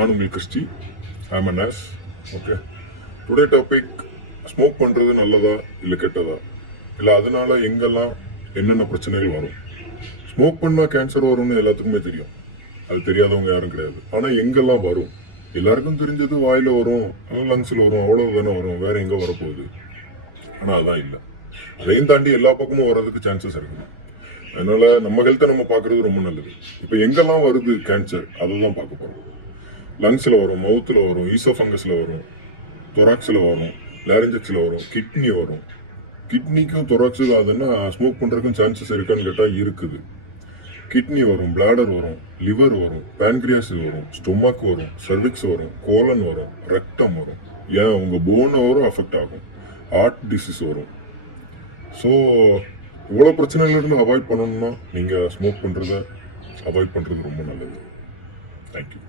நான் உங்கள் Christy. I'm a nurse. Okay, today topic smoke பண்ணுறது நல்லதா இல்லை கெட்டதா, இல்லை அதனால எங்கெல்லாம் என்னென்ன பிரச்சனைகள் வரும். ஸ்மோக் பண்ணால் கேன்சர் வரும்னு எல்லாத்துக்குமே தெரியும், அது தெரியாதவங்க யாரும் கிடையாது. ஆனால் எங்கெல்லாம் வரும் எல்லாருக்கும் தெரிஞ்சது வாயில் வரும், லங்ஸில் வரும், அவ்வளவு தானே வரும், வேற எங்கே வரப்போகுது. ஆனால் அதான் இல்லை, அதையும் தாண்டி எல்லா பக்கமும் வர்றதுக்கு சான்சஸ் இருக்குது. அதனால நம்ம ஹெல்த்தை நம்ம பார்க்கறது ரொம்ப நல்லது. இப்போ எங்கெல்லாம் வருது கேன்சர் அதை தான் பார்க்க போகிறோம். லங்ஸில் வரும், மவுத்தில் வரும், ஈசோஃபங்கஸில் வரும், தொராக்ஸில் வரும், லாரிஞ்செக்ஸில் வரும், கிட்னி வரும். கிட்னிக்கும் தொராக்ஸுக்கும் அதுன்னா ஸ்மோக் பண்ணுறதுக்கும் சான்சஸ் இருக்கான்னு கேட்டால் இருக்குது. கிட்னி வரும், பிளாடர் வரும், லிவர் வரும், பேன்க்ரியாஸ் வரும், ஸ்டொமக் வரும், சர்விக்ஸ் வரும், கோலன் வரும், ரெக்டம் வரும், ஏன் உங்கள் போனை வரும் அஃபெக்ட் ஆகும், ஹார்ட் டிசீஸ் வரும். ஸோ இவ்வளோ பிரச்சனையிலிருந்து அவாய்ட் பண்ணணும்னா நீங்கள் ஸ்மோக் பண்ணுறத அவாய்ட் பண்ணுறது ரொம்ப நல்லது. தேங்க்யூ.